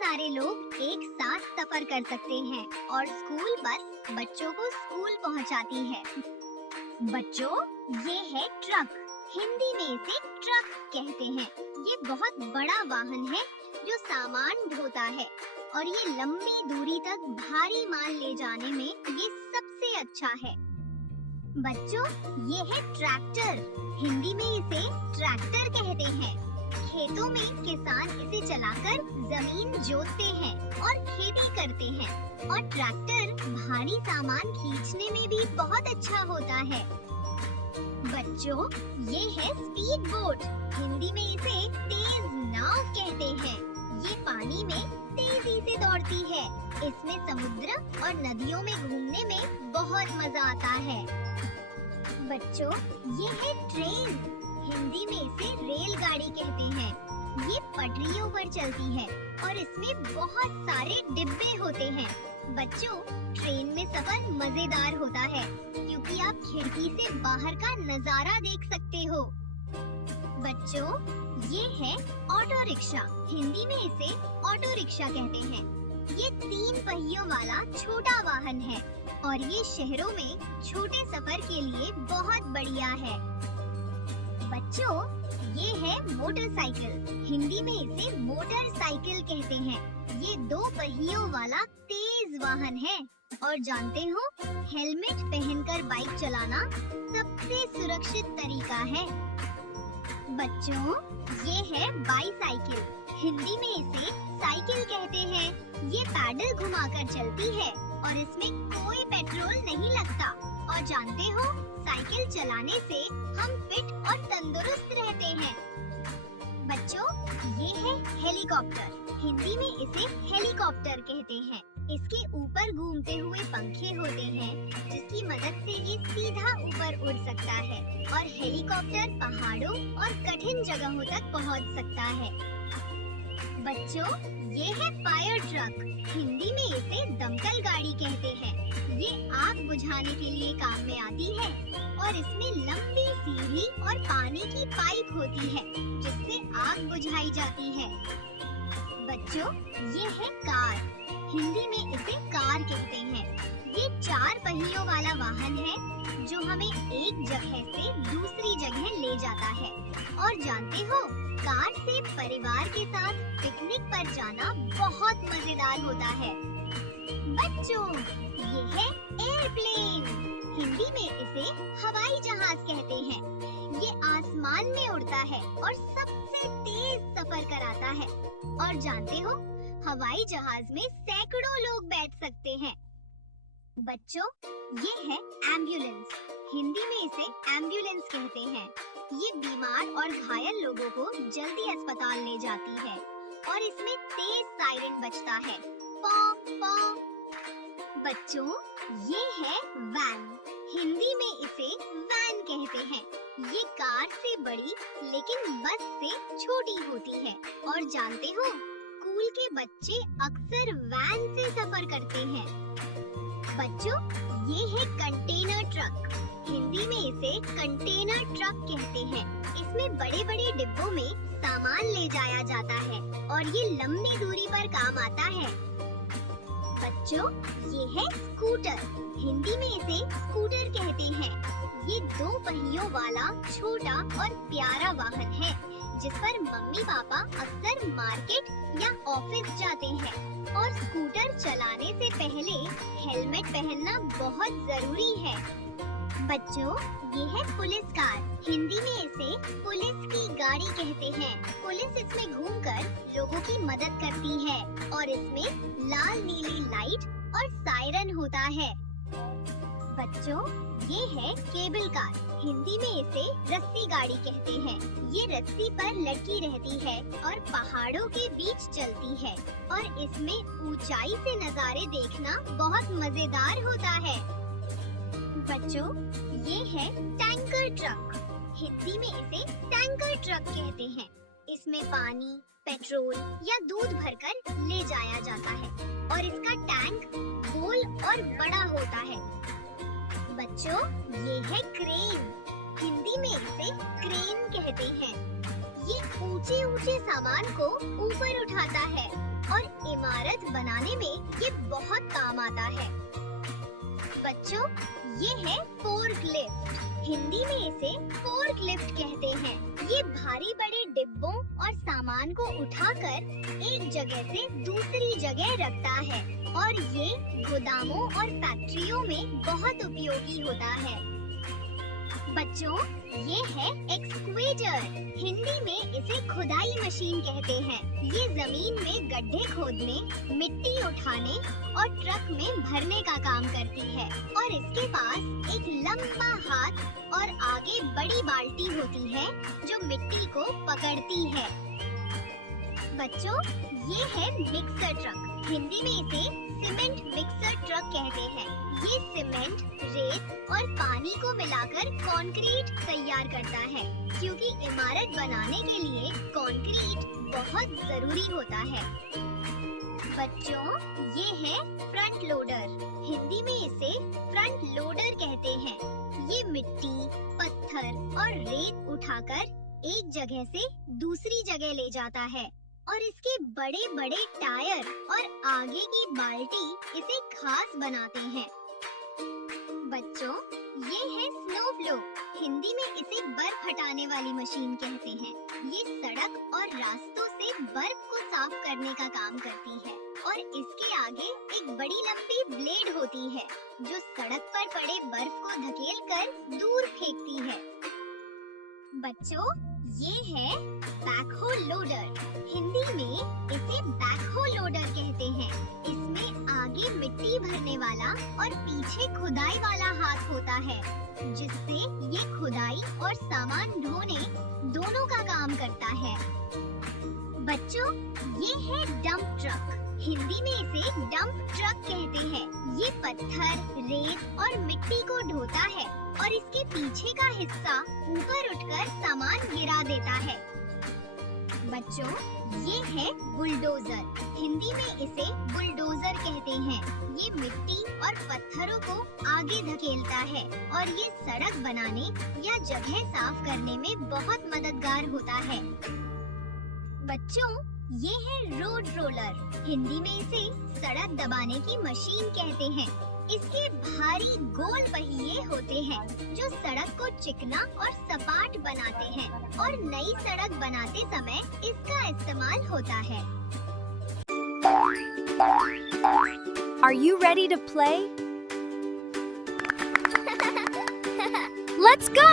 सारे लोग एक साथ सफर कर सकते हैं और स्कूल बस बच्चों को स्कूल पहुंचाती है। बच्चों, ये है ट्रक। हिंदी में इसे ट्रक कहते हैं। ये बहुत बड़ा वाहन है जो सामान ढोता है और ये लंबी दूरी तक भारी माल ले जाने में ये सबसे अच्छा है। बच्चों, ये है ट्रैक्टर। हिंदी में इसे ट्रैक्टर कहते हैं। खेतों में किसान इसे चलाकर जमीन जोतते हैं और खेती करते हैं और ट्रैक्टर भारी सामान खींचने में भी बहुत अच्छा होता है। बच्चों, ये है स्पीड बोट। हिंदी में इसे तेज नाव कहते हैं। ये पानी में तेजी से दौड़ती है। इसमें समुद्र और नदियों में घूमने में बहुत मजा आता है। बच्चों, ये है ट्रेन। हिंदी में इसे रेलगाड़ी कहते हैं। ये पटरियों पर चलती है और इसमें बहुत सारे डिब्बे होते हैं। बच्चों, ट्रेन में सफर मजेदार होता है क्योंकि आप खिड़की से बाहर का नजारा देख सकते हो। बच्चों, ये है ऑटो रिक्शा। हिंदी में इसे ऑटो रिक्शा कहते हैं। ये 3 पहियों वाला छोटा वाहन है और ये शहरों में छोटे सफर के लिए बहुत बढ़िया है। बच्चों, ये है मोटरसाइकिल। हिंदी में इसे मोटरसाइकिल कहते हैं। ये 2 पहियों वाला तेज वाहन है और जानते हो, हेलमेट पहनकर बाइक चलाना सबसे सुरक्षित तरीका है। बच्चों, ये है बाईसाइकिल। हिंदी में इसे साइकिल कहते हैं। ये पैडल घुमाकर चलती है और इसमें कोई पेट्रोल नहीं लगता। और जानते हो, साइकिल चलाने से हम फिट और तंदुरुस्त रहते हैं। बच्चों, ये है हेलीकॉप्टर। हिंदी में इसे हेलीकॉप्टर कहते हैं। इसके ऊपर घूमते हुए पंखे होते हैं जिसकी मदद से ये सीधा ऊपर उड़ सकता है और हेलीकॉप्टर पहाड़ों और कठिन जगहों तक पहुंच सकता है। बच्चों, ये है फायर ट्रक। हिंदी में इसे दमकल गाड़ी कहते हैं। ये आग बुझाने के लिए काम में आती है और इसमें लंबी सीढ़ी और पानी की पाइप होती है जिससे आग बुझाई जाती है। बच्चों, ये है कार। हिंदी में इसे कार कहते हैं। ये 4 पहियों वाला वाहन है जो हमें एक जगह से दूसरी जगह ले जाता है। और जानते हो, कार से परिवार के साथ पिकनिक पर जाना बहुत मजेदार होता है। बच्चों, ये है एयरप्लेन। हिंदी में इसे हवाई जहाज कहते हैं। ये आसमान में उड़ता है और सबसे तेज सफर कराता है। और जानते हो, हवाई जहाज में सैकड़ों लोग बैठ सकते हैं। बच्चों, ये है एम्बुलेंस। हिंदी में इसे एम्बुलेंस कहते हैं। ये बीमार और घायल लोगों को जल्दी अस्पताल ले जाती है और इसमें तेज सायरन बजता है। पौ पौ। बच्चों, ये है वैन। हिंदी में इसे वैन कहते हैं। ये कार से बड़ी लेकिन बस से छोटी होती है। और जानते हो, स्कूल के बच्चे अक्सर वैन से सफर करते हैं। बच्चों, ये है कंटेनर ट्रक। हिंदी में इसे कंटेनर ट्रक कहते हैं। इसमें बड़े बड़े डिब्बों में सामान ले जाया जाता है और ये लंबी दूरी पर काम आता है। बच्चों, ये है स्कूटर। हिंदी में इसे स्कूटर कहते हैं। ये 2 पहियों वाला छोटा और प्यारा वाहन है जिस पर मम्मी पापा अक्सर मार्केट या ऑफिस जाते हैं। और स्कूटर चलाने से पहले हेलमेट पहनना बहुत जरूरी है। बच्चों, ये है पुलिस कार। हिंदी में इसे पुलिस की गाड़ी कहते हैं। पुलिस इसमें घूमकर लोगों की मदद करती है और इसमें लाल नीली लाइट और सायरन होता है। बच्चों, ये है केबल कार। हिंदी में इसे रस्सी गाड़ी कहते हैं। ये रस्सी पर लटकी रहती है और पहाड़ों के बीच चलती है और इसमें ऊंचाई से नजारे देखना बहुत मजेदार होता है। बच्चों, ये है टैंकर ट्रक। हिंदी में इसे टैंकर ट्रक कहते हैं। इसमें पानी, पेट्रोल या दूध भरकर ले जाया जाता है और इसका टैंक गोल और बड़ा होता है। बच्चों, ये है क्रेन। हिंदी में इसे क्रेन कहते हैं। ये ऊंचे ऊंचे सामान को ऊपर उठाता है और बनाने में ये बहुत काम आता है। बच्चों, ये है फोर्क लिफ्ट। हिंदी में इसे फोर्क लिफ्ट कहते हैं। ये भारी बड़े डिब्बों और सामान को उठाकर एक जगह से दूसरी जगह रखता है और ये गोदामों और फैक्ट्रियों में बहुत उपयोगी होता है। बच्चों, ये है एक्सक्वेटर। हिंदी में इसे खुदाई मशीन कहते हैं। ये जमीन में गड्ढे खोदने, मिट्टी उठाने और ट्रक में भरने का काम करती है और इसके पास एक लंबा हाथ और आगे बड़ी बाल्टी होती है जो मिट्टी को पकड़ती है। बच्चों, ये है मिक्सर ट्रक। हिंदी में इसे सीमेंट मिक्सर ट्रक कहते हैं। ये सीमेंट, रेत और पानी को मिलाकर कंक्रीट तैयार करता है, क्योंकि इमारत बनाने के लिए कंक्रीट बहुत जरूरी होता है। बच्चों, ये है फ्रंट लोडर। हिंदी में इसे फ्रंट लोडर कहते हैं। ये मिट्टी, पत्थर और रेत उठाकर एक जगह से दूसरी जगह ले जाता है और इसके बड़े बड़े टायर और आगे की बाल्टी इसे खास बनाते हैं। बच्चों, ये है स्नो ब्लो। हिंदी में इसे बर्फ हटाने वाली मशीन कहते हैं। ये सड़क और रास्तों से बर्फ को साफ करने का काम करती है और इसके आगे एक बड़ी लंबी ब्लेड होती है जो सड़क पर पड़े बर्फ को धकेलकर दूर फेंकती है। बच्चों, ये है बैकहो लोडर। हिंदी में इसे बैकहो लोडर कहते हैं। इसमें आगे मिट्टी भरने वाला और पीछे खुदाई वाला हाथ होता है, जिससे ये खुदाई और सामान ढोने दोनों का काम करता है। बच्चों, ये है डंप ट्रक। हिंदी में इसे डंप ट्रक कहते हैं। ये पत्थर, रेत और मिट्टी को ढोता है और इसके पीछे का हिस्सा ऊपर उठकर सामान गिरा देता है। बच्चों, ये है बुलडोजर। हिंदी में इसे बुलडोजर कहते हैं। ये मिट्टी और पत्थरों को आगे धकेलता है और ये सड़क बनाने या जगह साफ करने में बहुत मददगार होता है। बच्चों, ये है रोड रोलर। हिंदी में इसे सड़क दबाने की मशीन कहते हैं। इसके भारी गोल पहिए होते हैं जो सड़क को चिकना और सपाट बनाते हैं और नई सड़क बनाते समय इसका इस्तेमाल होता है। Are you ready to play? Let's go!